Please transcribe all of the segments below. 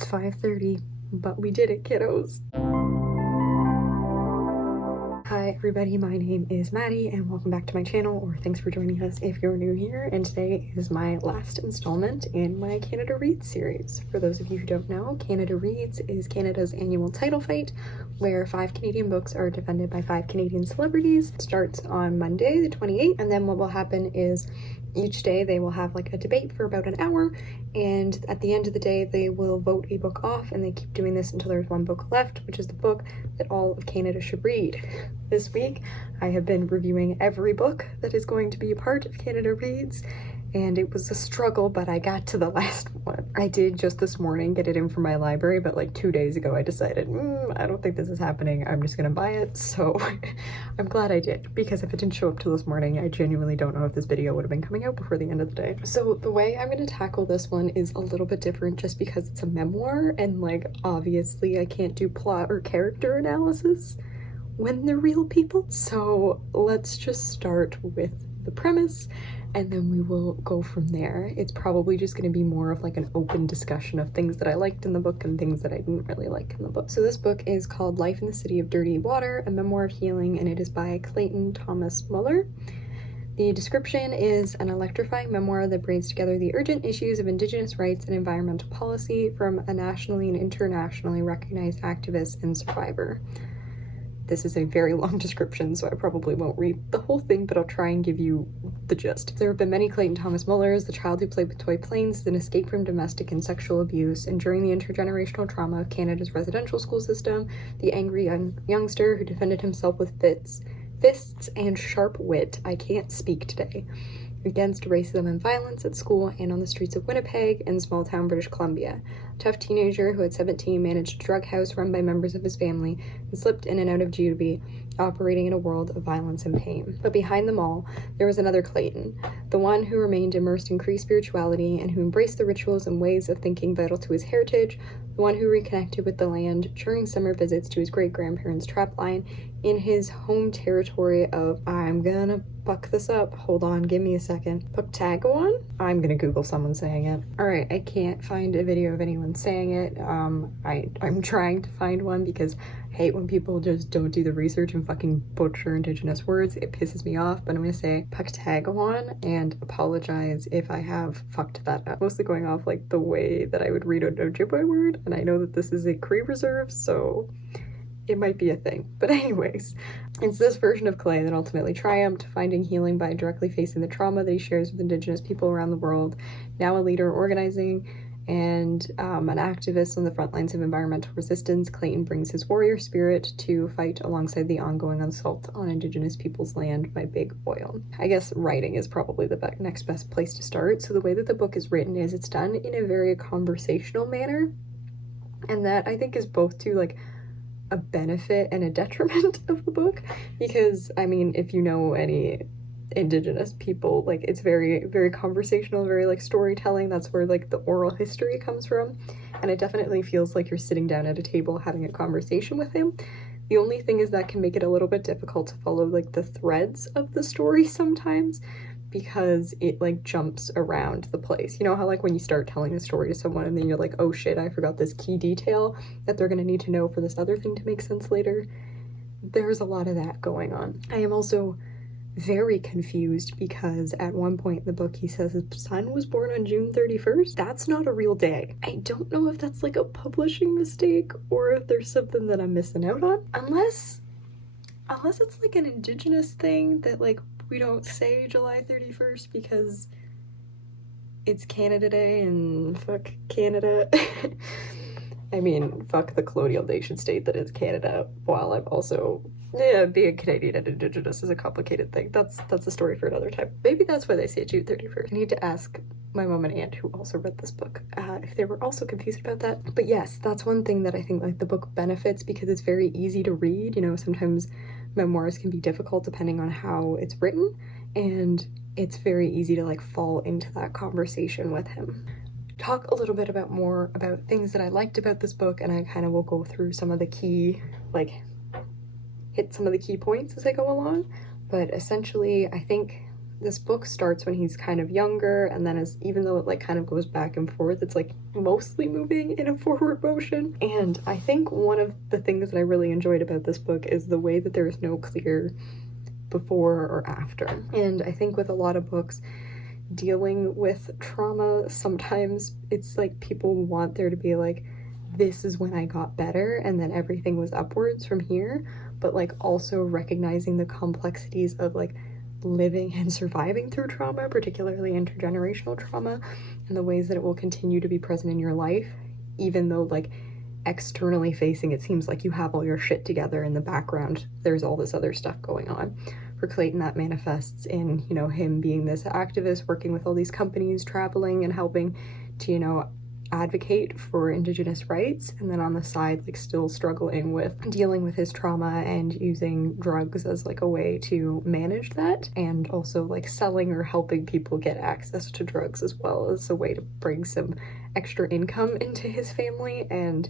It's 5:30, but we did it, kiddos. Hi everybody, my name is Maddie and welcome back to my channel, or thanks for joining us if you're new here. And today is my last installment in my Canada Reads series. For those of you who don't know, Canada Reads is Canada's annual title fight where 5 Canadian books are defended by 5 Canadian celebrities. It starts on Monday the 28th, and then what will happen is each day they will have like a debate for about an hour, and at the end of the day they will vote a book off, and they keep doing this until there's one book left, which is the book that all of Canada should read. This week I have been reviewing every book that is going to be a part of Canada Reads, and it was a struggle, but I got to the last one. I did just this morning get it in from my library, but like 2 days ago I decided, I don't think this is happening, I'm just gonna buy it. So I'm glad I did, because if it didn't show up till this morning, I genuinely don't know if this video would have been coming out before the end of the day. So the way I'm gonna tackle this one is a little bit different just because it's a memoir, and like obviously I can't do plot or character analysis when they're real people. So let's just start with the premise, and then we will go from there. It's probably just going to be more of like an open discussion of things that I liked in the book and things that I didn't really like in the book. So this book is called Life in the City of Dirty Water, a memoir of healing, and it is by Clayton Thomas Muller. The description is an electrifying memoir that brings together the urgent issues of Indigenous rights and environmental policy from a nationally and internationally recognized activist and survivor. This is a very long description, so I probably won't read the whole thing, but I'll try and give you the gist. There have been many Clayton Thomas Mullers. The child who played with toy planes, an escape from domestic and sexual abuse, enduring the intergenerational trauma of Canada's residential school system, the angry youngster who defended himself with fists and sharp wit, I can't speak today, against racism and violence at school and on the streets of Winnipeg and small-town British Columbia. A tough teenager who at 17 managed a drug house run by members of his family and slipped in and out of duty, operating in a world of violence and pain. But behind them all, there was another Clayton, the one who remained immersed in Cree spirituality and who embraced the rituals and ways of thinking vital to his heritage, the one who reconnected with the land during summer visits to his great-grandparents' trapline in his home territory of, I'm gonna buck this up, hold on, give me a second, Puktagawan? I'm gonna Google someone saying it. Alright, I can't find a video of anyone saying it. I'm trying to find one because I hate when people just don't do the research and fucking butcher Indigenous words. It pisses me off, but I'm gonna say Puktagawan and apologize if I have fucked that up. Mostly going off like the way that I would read an Ojibwe word, and I know that this is a Cree reserve, so it might be a thing. But anyways, it's this version of Clay that ultimately triumphed, finding healing by directly facing the trauma that he shares with Indigenous people around the world. Now a leader organizing and an activist on the front lines of environmental resistance, Clayton brings his warrior spirit to fight alongside the ongoing assault on Indigenous people's land by Big Oil. I guess writing is probably the next best place to start. So the way that the book is written is it's done in a very conversational manner, and that I think is both to like a benefit and a detriment of the book, because I mean, if you know any Indigenous people, like it's very, very conversational, very like storytelling. That's where like the oral history comes from, and it definitely feels like you're sitting down at a table having a conversation with him. The only thing is that can make it a little bit difficult to follow like the threads of the story sometimes, because it like jumps around the place. You know how like when you start telling a story to someone and then you're like, oh shit, I forgot this key detail that they're gonna need to know for this other thing to make sense later? There's a lot of that going on. I am also very confused because at one point in the book he says his son was born on June 31st. That's not a real day. I don't know if that's like a publishing mistake or if there's something that I'm missing out on. Unless it's like an Indigenous thing that like we don't say July 31st because it's Canada Day and fuck Canada. I mean, fuck the colonial nation state that is Canada, while I'm also, being Canadian and Indigenous is a complicated thing. That's a story for another time. Maybe that's why they say June 31st. I need to ask my mom and aunt, who also read this book, if they were also confused about that. But yes, that's one thing that I think like the book benefits, because it's very easy to read. You know, sometimes memoirs can be difficult depending on how it's written, and it's very easy to like fall into that conversation with him. Talk a little bit more about things that I liked about this book, and I kind of will go through some of the key, like hit some of the key points as I go along. But essentially, I think this book starts when he's kind of younger, and then even though it like kind of goes back and forth, it's like mostly moving in a forward motion. And I think one of the things that I really enjoyed about this book is the way that there is no clear before or after. And I think with a lot of books dealing with trauma, sometimes it's like people want there to be like, this is when I got better and then everything was upwards from here, but like also recognizing the complexities of like living and surviving through trauma, particularly intergenerational trauma, and the ways that it will continue to be present in your life, even though like externally facing it seems like you have all your shit together. In the background there's all this other stuff going on. For Clayton, that manifests in, you know, him being this activist, working with all these companies, traveling and helping to, you know, advocate for Indigenous rights, and then on the side like still struggling with dealing with his trauma and using drugs as like a way to manage that, and also like selling or helping people get access to drugs as well as a way to bring some extra income into his family. And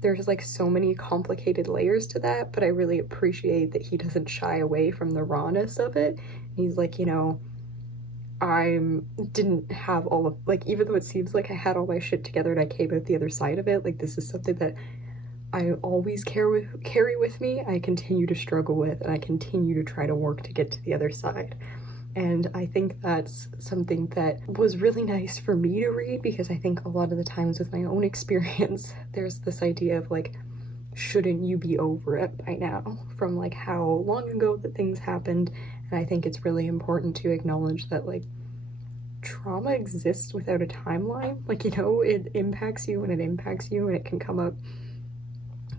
there's like so many complicated layers to that, but I really appreciate that he doesn't shy away from the rawness of it. He's like, you know, I didn't have all of, like, even though it seems like I had all my shit together and I came out the other side of it, like this is something that I always carry with me, I continue to struggle with, and I continue to try to work to get to the other side. And I think that's something that was really nice for me to read, because I think a lot of the times with my own experience, there's this idea of like, shouldn't you be over it by now, from like how long ago that things happened. And I think it's really important to acknowledge that like trauma exists without a timeline. Like, you know, it impacts you when it impacts you, and it can come up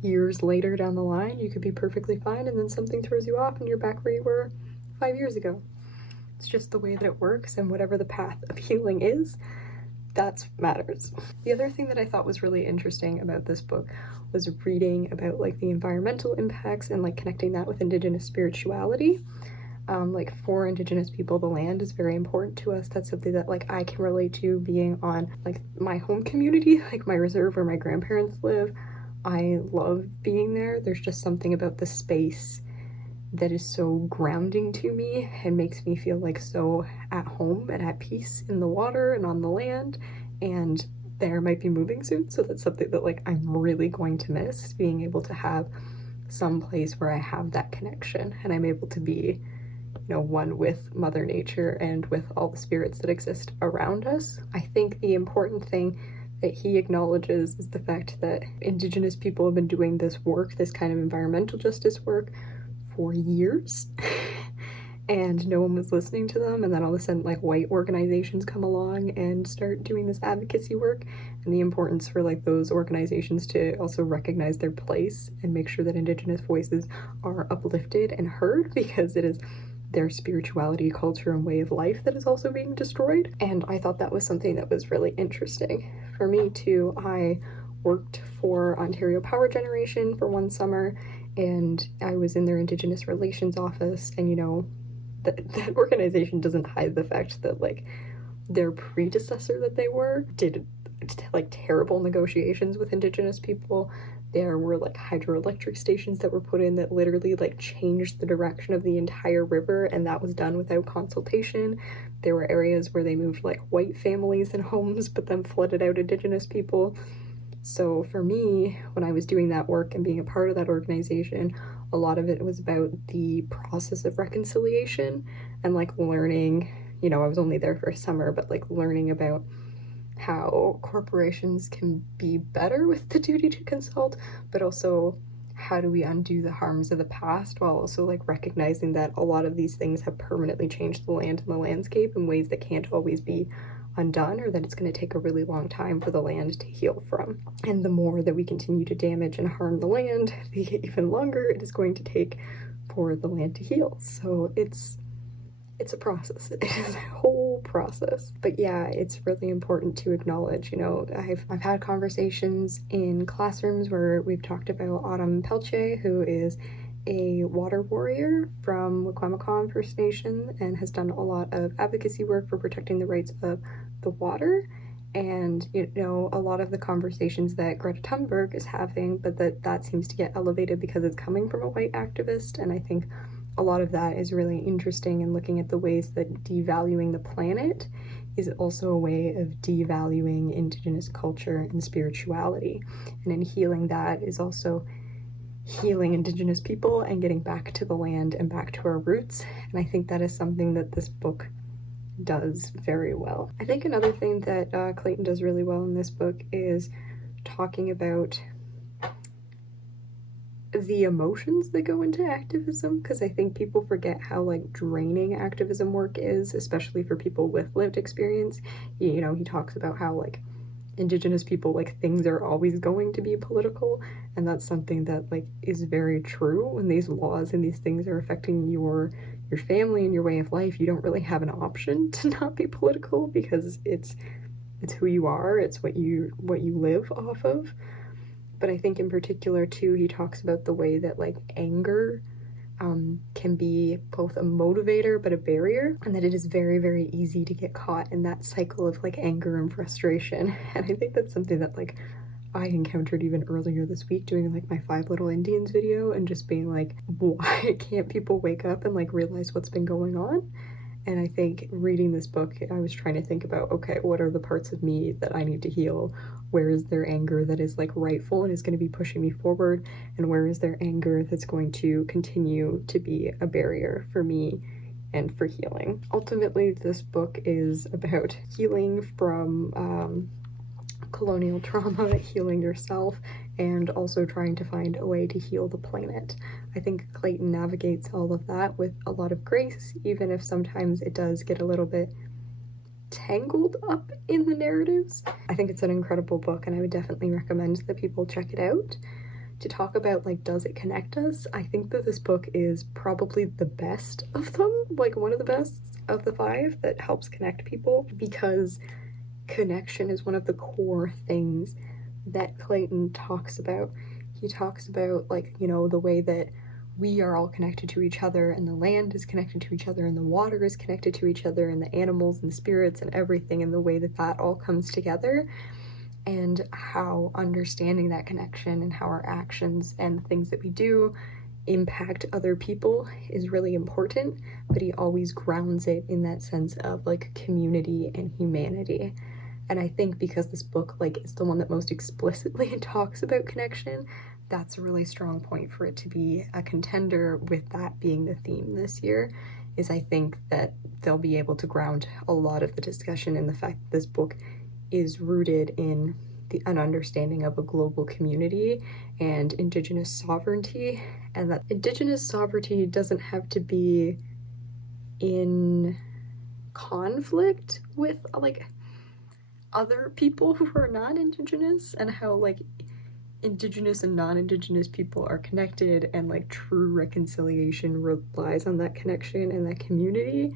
years later down the line. You could be perfectly fine and then something throws you off and you're back where you were 5 years ago. It's just the way that it works, and whatever the path of healing is, that's matters. The other thing that I thought was really interesting about this book was reading about like the environmental impacts and like connecting that with Indigenous spirituality. Like for Indigenous people, the land is very important to us. That's something that like I can relate to, being on like my home community, like my reserve where my grandparents live. I love being there. There's just something about the space that is so grounding to me and makes me feel like so at home and at peace in the water and on the land. And there might be moving soon, so that's something that like I'm really going to miss, being able to have some place where I have that connection and I'm able to be, you know, one with Mother Nature and with all the spirits that exist around us. I think the important thing that he acknowledges is the fact that Indigenous people have been doing this work, this kind of environmental justice work, for years and no one was listening to them, and then all of a sudden like white organizations come along and start doing this advocacy work, and the importance for like those organizations to also recognize their place and make sure that Indigenous voices are uplifted and heard, because it is their spirituality, culture, and way of life that is also being destroyed. And I thought that was something that was really interesting. For me too, I worked for Ontario Power Generation for one summer, and I was in their Indigenous Relations office, and you know, that organization doesn't hide the fact that like their predecessor that they were did like terrible negotiations with Indigenous people. There were like hydroelectric stations that were put in that literally like changed the direction of the entire river, and that was done without consultation. There were areas where they moved like white families and homes but then flooded out Indigenous people. So for me, when I was doing that work and being a part of that organization, a lot of it was about the process of reconciliation and like learning, you know, I was only there for a summer, but like learning about how corporations can be better with the duty to consult, but also how do we undo the harms of the past, while also like recognizing that a lot of these things have permanently changed the land and the landscape in ways that can't always be undone, or that it's going to take a really long time for the land to heal from. And the more that we continue to damage and harm the land, the even longer it is going to take for the land to heal. So it's a process. It is a whole process. But yeah, it's really important to acknowledge, you know, I've had conversations in classrooms where we've talked about Autumn Pelche, who is a water warrior from Wikwemicong First Nation and has done a lot of advocacy work for protecting the rights of the water. And you know, a lot of the conversations that Greta Thunberg is having, but that seems to get elevated because it's coming from a white activist. And I think a lot of that is really interesting, and looking at the ways that devaluing the planet is also a way of devaluing Indigenous culture and spirituality. And in healing that is also healing Indigenous people and getting back to the land and back to our roots. And I think that is something that this book does very well. I think another thing that Clayton does really well in this book is talking about the emotions that go into activism, because I think people forget how like draining activism work is, especially for people with lived experience. You know, he talks about how like Indigenous people, like, things are always going to be political, and that's something that like is very true. When these laws and these things are affecting your family and your way of life, you don't really have an option to not be political, because it's who you are, it's what you live off of. But I think in particular too, he talks about the way that like anger can be both a motivator but a barrier, and that it is very, very easy to get caught in that cycle of like anger and frustration. And I think that's something that like I encountered even earlier this week doing like my 5 Little Indians video, and just being like, why can't people wake up and like realize what's been going on? And I think reading this book, I was trying to think about, okay, what are the parts of me that I need to heal? Where is there anger that is like rightful and is going to be pushing me forward? And where is there anger that's going to continue to be a barrier for me and for healing? Ultimately, this book is about healing from colonial trauma, healing yourself, and also trying to find a way to heal the planet. I think Clayton navigates all of that with a lot of grace, even if sometimes it does get a little bit tangled up in the narratives. I think it's an incredible book, and I would definitely recommend that people check it out. To talk about like, does it connect us? I think that this book is probably the best of them, like one of the best of the 5 that helps connect people, because connection is one of the core things that Clayton talks about. He talks about like, you know, the way that we are all connected to each other, and the land is connected to each other, and the water is connected to each other, and the animals and spirits and everything, and the way that that all comes together, and how understanding that connection and how our actions and things that we do impact other people is really important. But he always grounds it in that sense of like community and humanity. And I think because this book like is the one that most explicitly talks about connection, that's a really strong point for it to be a contender, with that being the theme this year. Is I think that they'll be able to ground a lot of the discussion in the fact that this book is rooted in an understanding of a global community and Indigenous sovereignty, and that Indigenous sovereignty doesn't have to be in conflict with like other people who are not Indigenous, and how like Indigenous and non-Indigenous people are connected, and like true reconciliation relies on that connection and that community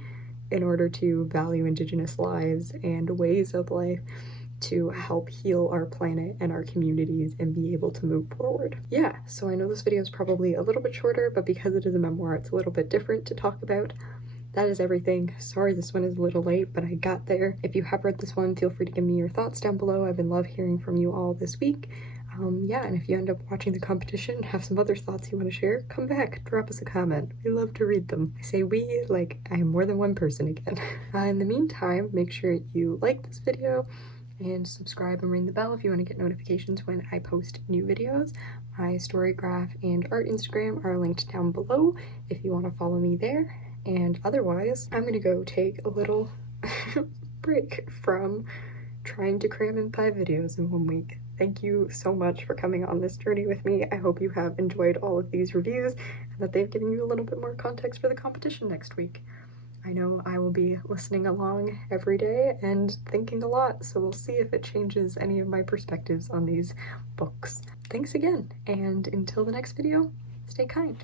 in order to value Indigenous lives and ways of life, to help heal our planet and our communities and be able to move forward. Yeah, so I know this video is probably a little bit shorter, but because it is a memoir, it's a little bit different to talk about. That is everything. Sorry this one is a little late, but I got there. If you have read this one, feel free to give me your thoughts down below. I've been love hearing from you all this week. Yeah, and if you end up watching the competition, have some other thoughts you want to share, come back, drop us a comment. We love to read them. I say we, like I am more than one person again. In the meantime, make sure you like this video and subscribe and ring the bell if you want to get notifications when I post new videos. My Storygraph and art Instagram are linked down below if you want to follow me there. And otherwise, I'm gonna go take a little break from trying to cram in 5 videos in 1 week. Thank you so much for coming on this journey with me. I hope you have enjoyed all of these reviews and that they've given you a little bit more context for the competition next week. I know I will be listening along every day and thinking a lot, so we'll see if it changes any of my perspectives on these books. Thanks again, and until the next video, stay kind.